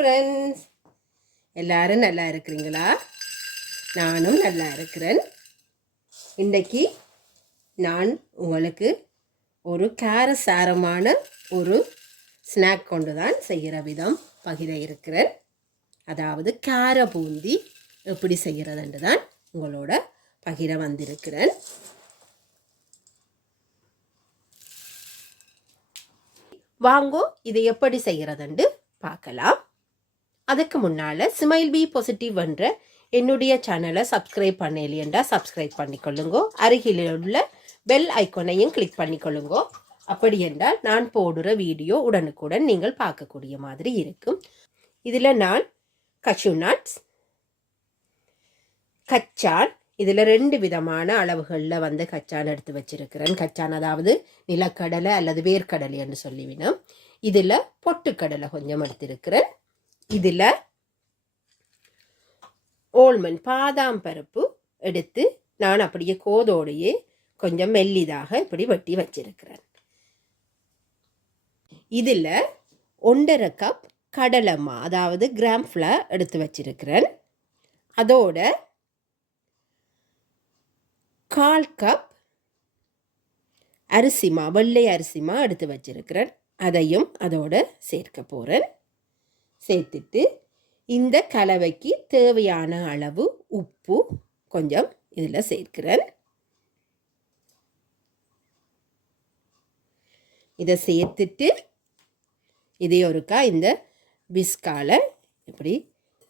Friends, எல்லாரும் நல்லா இருக்கிறீங்களா? நானும் நல்லா இருக்கிறேன். இன்றைக்கி நான் உங்களுக்கு ஒரு காரசாரமான ஒரு ஸ்நாக் கொண்டு தான் செய்கிற விதம் பகிர இருக்கிறேன். அதாவது கார பூந்தி எப்படி செய்கிறதுன்னு தான் உங்களோட பகிர வந்திருக்கிறேன். வாங்கோ இதை எப்படி செய்கிறதுன்னு பார்க்கலாம். அதுக்கு முன்னால் ஸ்மைல் பி பாசிட்டிவ் என்ற என்னுடைய சேனலை சப்ஸ்கிரைப் பண்ணலையென்றா சப்ஸ்கிரைப் பண்ணிக்கொள்ளுங்கோ. அருகில் உள்ள பெல் ஐக்கோனையும் கிளிக் பண்ணிக்கொள்ளுங்கோ. அப்படி என்றால் நான் போடுற வீடியோ உடனுக்குடன் நீங்கள் பார்க்கக்கூடிய மாதிரி இருக்கும். இதில் நான் கஷ்யூ நட்ஸ், கச்சான், இதில் 2 விதமான அளவுகளில் கச்சான் எடுத்து வச்சிருக்கிறேன். கச்சான் அதாவது நிலக்கடலை அல்லது வேர்க்கடலை என்று சொல்லிவினோம். இதில் பொட்டுக்கடலை கொஞ்சம் எடுத்திருக்கிறேன். இதில் ஓல்மண்ட் பாதாம் பருப்பு எடுத்து நான் அப்படியே கோதோடையே கொஞ்சம் மெல்லிதாக இப்படி வெட்டி வச்சிருக்கிறேன். இதில் 1.5 கப் கடலைமா அதாவது கிராம் ஃப்ளவர் எடுத்து வச்சிருக்கிறேன். அதோட 1/4 கப் அரிசிமா, வெள்ளை அரிசிமா எடுத்து வச்சிருக்கிறேன். அதையும் அதோட சேர்க்க போகிறேன். சேர்த்துட்டு இந்த கலவைக்கு தேவையான அளவு உப்பு கொஞ்சம் இதில் சேர்க்கிறேன். இதை சேர்த்துட்டு இதே ஒருக்கா இந்த பிஸ்கால இப்படி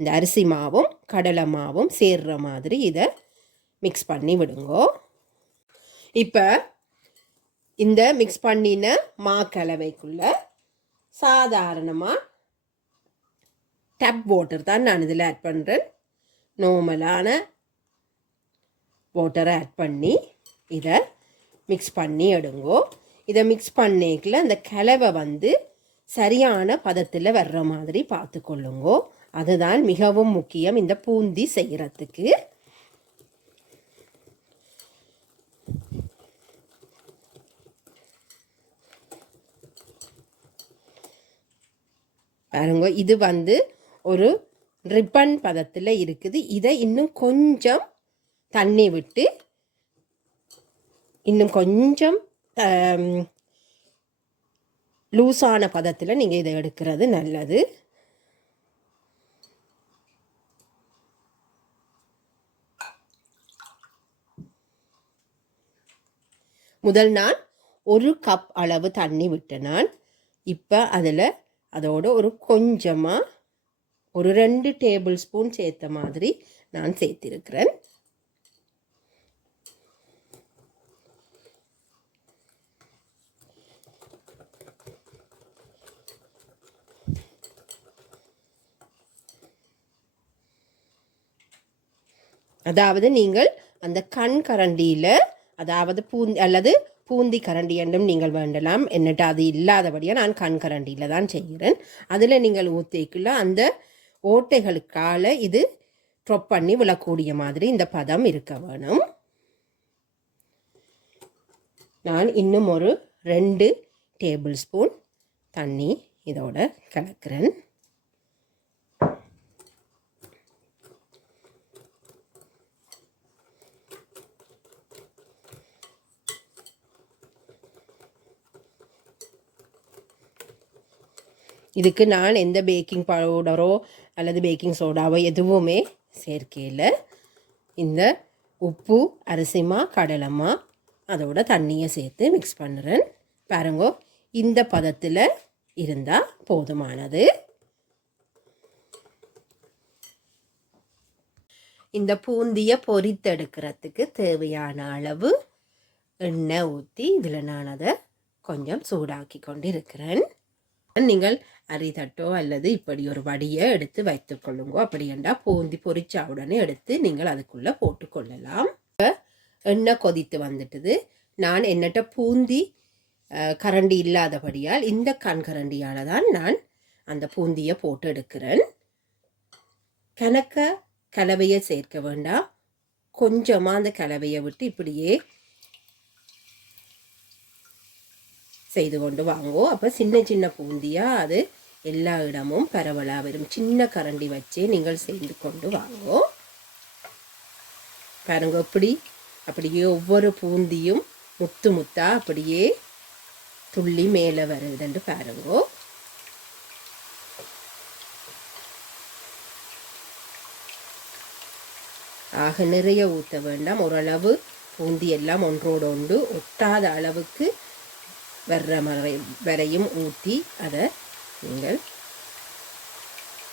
இந்த அரிசி மாவும் கடலை மாவும் சேர்ற மாதிரி இதை மிக்ஸ் பண்ணி விடுங்கோ. இப்போ இந்த மிக்ஸ் பண்ணின மா கலவைக்குள்ள சாதாரணமாக டப் வாட்டர் தான் நான் இதில் ஆட் பண்ணுறேன். நார்மலான வாட்டரை ஆட் பண்ணி இதை மிக்ஸ் பண்ணி எடுங்கோ. இதை மிக்ஸ் பண்ணிக்கல அந்த கலவை சரியான பதத்தில் வர்ற மாதிரி பார்த்துக்கொள்ளுங்கோ. அதுதான் மிகவும் முக்கியம் இந்த பூந்தி செய்கிறதுக்கு. பாருங்க, இது ஒரு ரிப்பன் பதத்தில் இருக்குது. இதை இன்னும் கொஞ்சம் தண்ணி விட்டு இன்னும் கொஞ்சம் லூஸான பதத்தில் நீங்கள் இதை எடுக்கிறது நல்லது. முதல் நான் 1 கப் அளவு தண்ணி விட்டேன். நான் இப்போ அதோட ஒரு கொஞ்சமாக ஒரு 2 டேபிள் ஸ்பூன் சேர்த்த மாதிரி நான் சேர்த்திருக்கிறேன். அதாவது நீங்கள் அந்த கண் கரண்டியில் அதாவது பூந்தி கரண்டி என்றும் நீங்கள் வேண்டலாம். என்னட்ட அது இல்லாதபடியாக நான் கண் கரண்டியில் தான் செய்கிறேன். அதில் நீங்கள் ஊற்றிக்குள்ள அந்த ஓட்டைகளுக்கால இது ட்ராப் பண்ணி விழக்கூடிய மாதிரி இந்த பதம் இருக்க வேணும். நான் இன்னும் ஒரு 2 டேபிள் ஸ்பூன் தண்ணி இதோட கலக்கிறேன். இதுக்கு நான் எந்த பேக்கிங் பவுடரோ அல்லது பேக்கிங் சோடாவோ எதுவுமே சேர்க்கையில் இந்த உப்பு, அரிசிமா, கடலைமா அதோட தண்ணியை சேர்த்து மிக்ஸ் பண்ணுறேன். பாருங்கோ, இந்த பதத்தில் இருந்தால் போதுமானது. இந்த பூந்தியை பொரித்தெடுக்கிறதுக்கு தேவையான அளவு எண்ணெய் ஊற்றி இதில் நான் அதை கொஞ்சம் சூடாக்கி கொண்டு இருக்கிறேன். நீங்கள் அரிதட்டோ அல்லது இப்படி ஒரு வடியை எடுத்து வைத்துக்கொள்ளுங்கோ. அப்படி என்றால் பூந்தி பொரிச்சா உடனே எடுத்து நீங்கள் அதுக்குள்ளே போட்டுக்கொள்ளலாம். எண்ணெய் கொதித்து வந்துட்டுது. நான் என்னட்ட பூந்தி கரண்டி இல்லாதபடியால் இந்த கண் கரண்டியால் தான் நான் அந்த பூந்தியை போட்டு எடுக்கிறேன். கணக்க கலவையை சேர்க்க வேண்டாம். கொஞ்சமாக அந்த கலவையை விட்டு இப்படியே செய்து கொண்டு வாங்குவோம். அப்போ சின்ன சின்ன பூந்தியாக அது எல்லா இடமும் பரவலாக வரும். சின்ன கரண்டி வச்சே நீங்கள் செய்து கொண்டு வாங்கோ. பாருங்க அப்படியே ஒவ்வொரு பூந்தியும் முத்து முத்தா அப்படியே துள்ளி மேலே வருதுன்னு பாருங்கோ. ஆக நிறைய ஊற்ற வேண்டாம். ஓரளவு பூந்தி எல்லாம் ஒன்றோடு ஒன்று ஒட்டாத அளவுக்கு வர்ற வரையும் ஊற்றி அதை நீங்கள்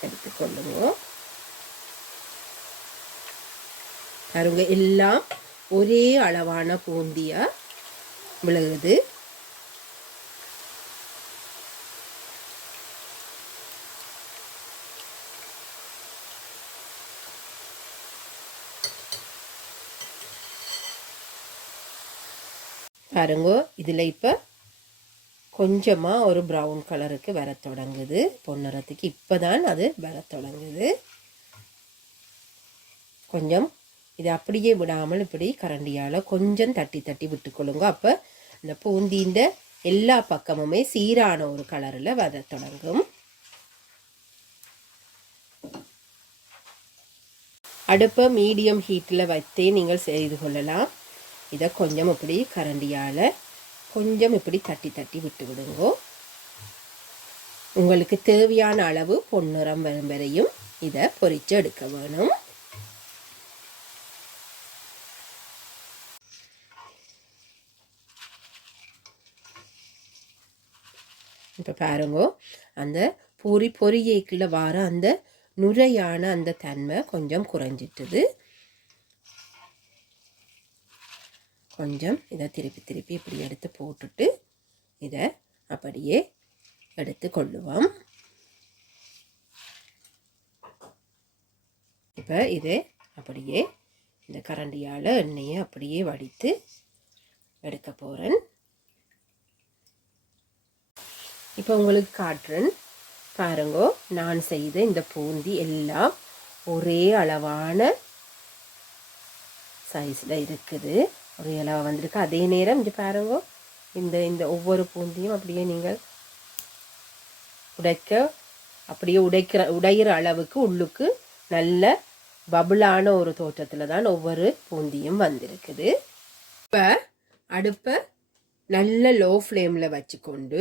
எடுத்துக்கொள்ளுங்க. பாருங்க எல்லாம் ஒரே அளவான பூந்தியா விழுகுது. பாருங்க இதில் இப்போ கொஞ்சமாக ஒரு ப்ரௌன் கலருக்கு வர தொடங்குது. பொன்னிறத்துக்கு இப்போ தான் அது வர தொடங்குது. கொஞ்சம் இது அப்படியே விடாமல் இப்படி கரண்டியால் கொஞ்சம் தட்டி தட்டி விட்டுக்கொள்ளுங்க. அப்போ இந்த பூந்தின்ற எல்லா பக்கமுமே சீரான ஒரு கலரில் வர தொடங்கும். அடுப்பை மீடியம் ஹீட்டில் வைத்தே நீங்கள் செய்து கொள்ளலாம். இதை கொஞ்சம் இப்படி கரண்டியால் கொஞ்சம் இப்படி தட்டி தட்டி விட்டு விடுங்கோ. உங்களுக்கு தேவையான அளவு பொன்னிறம் வரும் வரையும் இதை பொரிச்சு எடுக்க வேணும். இப்போ பாருங்கோ அந்த பொரியக்குள்ள வர அந்த நுரையான அந்த தன்மை கொஞ்சம் குறைஞ்சிட்டுது. கொஞ்சம் இதை திருப்பி திருப்பி இப்படி எடுத்து போட்டுட்டு இதை அப்படியே எடுத்து கொள்ளுவோம். இப்போ இதை அப்படியே இந்த கரண்டியால் எண்ணெயை அப்படியே வடித்து எடுக்க போகிறேன். இப்போ உங்களுக்கு காட்டுறேன் பாருங்கோ. நான் செய்த இந்த பூந்தி எல்லாம் ஒரே அளவான சைஸில் இருக்குது. ஒரே அளவாக வந்திருக்கு. அதே நேரம் இங்கே பாருங்கோ இந்த இந்த ஒவ்வொரு பூந்தியும் அப்படியே நீங்கள் அப்படியே உடைகிற அளவுக்கு உள்ளுக்கு நல்ல பபுளான ஒரு தோற்றத்தில் தான் ஒவ்வொரு பூந்தியும் வந்திருக்குது. இப்போ அடுப்பை நல்ல லோ ஃப்ளேமில் வச்சுக்கொண்டு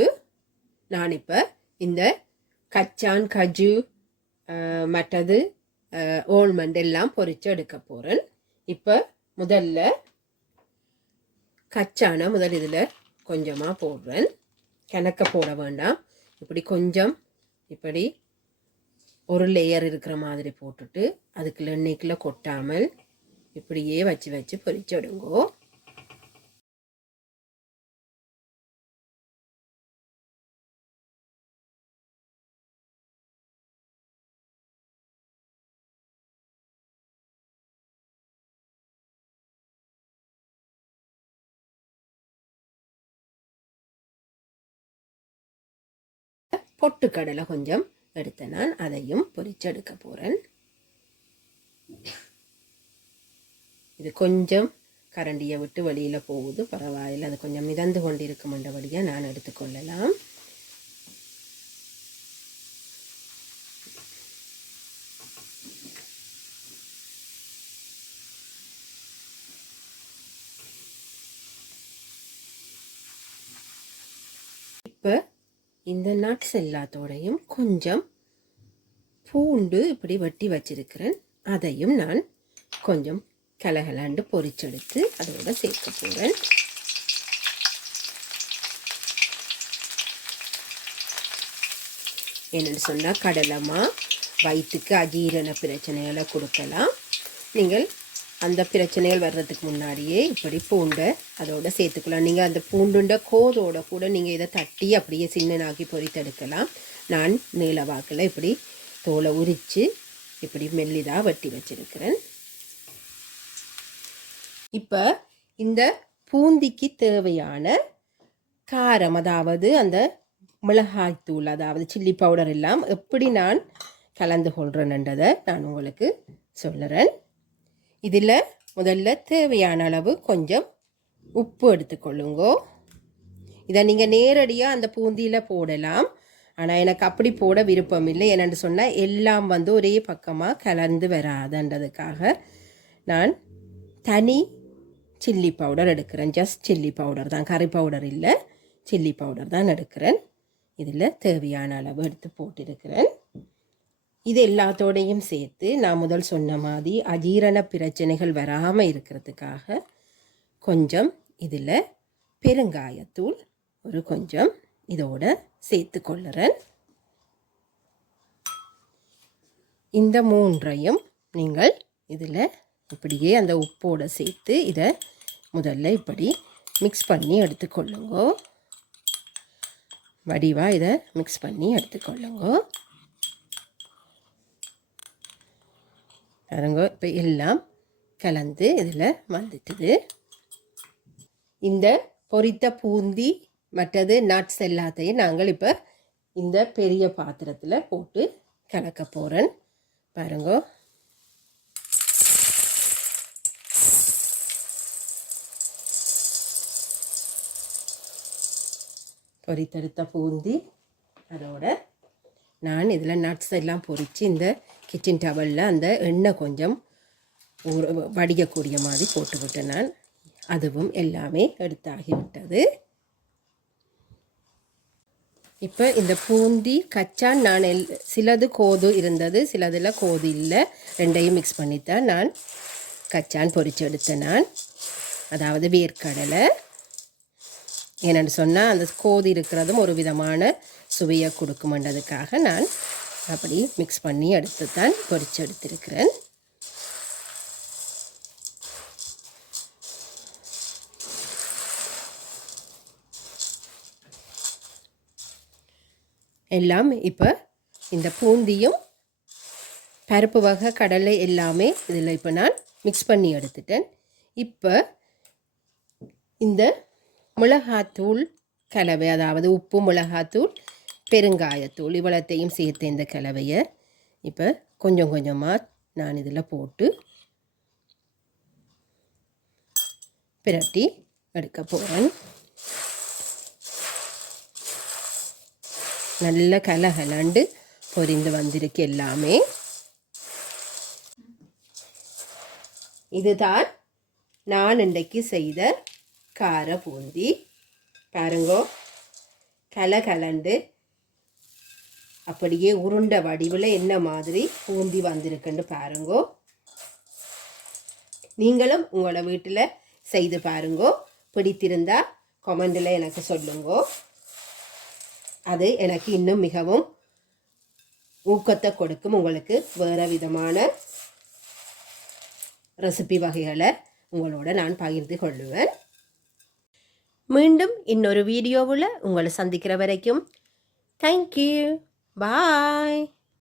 நான் இப்போ இந்த கச்சான் கஜு மற்றது ஓல்மண்ட் எல்லாம் பொரித்து எடுக்க போகிறேன். இப்போ முதல்ல கச்சான முதல் இதில் கொஞ்சமாக போடுறேன். கணக்க போட வேண்டாம். இப்படி கொஞ்சம் இப்படி ஒரு லேயர் இருக்கிற மாதிரி போட்டுட்டு அதுக்குள்ள எண்ணெய்க்குள்ள கொட்டாமல் இப்படியே வச்சு வச்சு பொரிச்சு எடுங்கோ. பொட்டுக்கடலை கொஞ்சம் எடுத்து நான் அதையும் பொரிச்சு எடுக்க போகிறேன். இது கொஞ்சம் கரண்டியை விட்டு வெளியில் போகுது, பரவாயில்லை. அது கொஞ்சம் மிதந்து கொண்டு இருக்குமென்றபடியாக நான் எடுத்துக்கொள்ளலாம். இப்போ இந்த நட்ஸ் எல்லாத்தோடையும் கொஞ்சம் பூண்டு இப்படி வெட்டி வச்சிருக்கிறேன். அதையும் நான் கொஞ்சம் கலகலாண்டு பொரிச்செடுத்து அதோட சேர்க்க போகிறேன். என்னென்னு சொன்னால் கடலைமா வயிற்றுக்கு அஜீரண பிரச்சனைகளை கொடுக்கலாம். நீங்கள் அந்த பிரச்சனைகள் வர்றதுக்கு முன்னாடியே இப்படி பூண்டை அதோட சேர்த்துக்கலாம். நீங்கள் அந்த பூண்டுண்ட கோதோட கூட நீங்கள் இதை தட்டி அப்படியே சின்னனாக்கி பொரித்தெடுக்கலாம். நான் நீளவாக்கில் இப்படி தோலை உரித்து இப்படி மெல்லிதாக வெட்டி வச்சிருக்கிறேன். இப்போ இந்த பூந்திக்கு தேவையான காரம், அதாவது அந்த மிளகாய்த்தூள், அதாவது சில்லி பவுடர் எல்லாம் எப்படி நான் கலந்து கொள்கிறேன்ன்றதை நான் உங்களுக்கு சொல்லுறேன். இதில் முதல்ல தேவையான அளவு கொஞ்சம் உப்பு எடுத்துக்கொள்ளுங்கோ. இதை நீங்கள் நேரடியாக அந்த பூந்தியில் போடலாம். ஆனால் எனக்கு அப்படி போட விருப்பம் இல்லை. என்னென்னு சொன்னால் எல்லாம் வந்து ஒரே பக்கமாக கலந்து வராதுன்றதுக்காக நான் தனி சில்லி பவுடர் எடுக்கிறேன். ஜஸ்ட் சில்லி பவுடர் தான், கறி பவுடர் இல்லை, சில்லி பவுடர் தான் எடுக்கிறேன். இதில் தேவையான அளவு எடுத்து போட்டிருக்கிறேன். இது எல்லாத்தோடையும் சேர்த்து நான் முதல் சொன்ன மாதிரி அஜீரண பிரச்சனைகள் வராமல் இருக்கிறதுக்காக கொஞ்சம் இதில் பெருங்காயத்தூள் ஒரு கொஞ்சம் இதோட சேர்த்து கொள்ளுறேன். இந்த மூன்றையும் நீங்கள் இதில் இப்படியே அந்த உப்போடு சேர்த்து இதை முதல்ல இப்படி மிக்ஸ் பண்ணி எடுத்துக்கொள்ளுங்க. வடிவாக இதை மிக்ஸ் பண்ணி எடுத்துக்கொள்ளுங்க. பாருங்க, இப்போ எல்லாம் கலந்து இதில் வந்துட்டுது. இந்த பொரித்த பூந்தி மற்றது நட்ஸ் எல்லாத்தையும் நாங்கள் இப்போ இந்த பெரிய பாத்திரத்தில் போட்டு கலக்க போகிறேன். பாருங்க, பொரித்தெடுத்த பூந்தி அதோட நான் இதில் நட்ஸ் எல்லாம் பொரித்து இந்த கிச்சன் டவலில் அந்த எண்ணெய் கொஞ்சம் வடிக்கக்கூடிய மாதிரி போட்டுவிட்டேன். நான் அதுவும் எல்லாமே எடுத்தாகிவிட்டது. இப்போ இந்த பூந்தி கச்சான் நான் சிலது கோது இருந்தது, சிலதில் கோது இல்லை, ரெண்டையும் மிக்ஸ் பண்ணித்தான் நான் கச்சான் பொரித்து எடுத்தேன். நான் அதாவது வேர்க்கடலை. ஏன்னு சொன்னால் அந்த கோது இருக்கிறதும் ஒரு விதமான சுவையை கொடுக்குமன்றதுக்காக நான் அப்படி மிக்ஸ் பண்ணி எடுத்து தான் பொரித்து எடுத்திருக்கிறேன். எல்லாம் இப்போ இந்த பூந்தியும் பருப்பு வகை கடலை எல்லாமே இதில் இப்போ நான் மிக்ஸ் பண்ணி எடுத்துட்டேன். இப்போ இந்த மிளகாத்தூள் கலவை, அதாவது உப்பு, மிளகாத்தூள், பெருங்காயத்தூள் இவ்வளத்தையும் சேர்த்து இந்த கலவையை இப்போ கொஞ்சம் கொஞ்சமாக நான் இதில் போட்டு பிரட்டி எடுக்க போகிறேன். நல்ல கலகலண்டு பொரிந்து வந்திருக்கு எல்லாமே. இதுதான் நான் இன்றைக்கு செய்த கார பூந்தி. பாருங்கோ, கலகலண்டு அப்படியே உருண்டை வடிவில் என்ன மாதிரி பூந்தி வந்திருக்குன்னு பாருங்கோ. நீங்களும் உங்களோட வீட்டில் செய்து பாருங்கோ. பிடித்திருந்தா கமெண்டில் எனக்கு சொல்லுங்கோ. அது எனக்கு இன்னும் மிகவும் ஊக்கத்தை கொடுக்கும். உங்களுக்கு வேறு விதமான ரெசிபி வகைகளை உங்களோட நான் பகிர்ந்து கொள்ளுவேன். மீண்டும் இன்னொரு வீடியோவில் உங்களை சந்திக்கிற வரைக்கும் தேங்க்யூ, பாய்.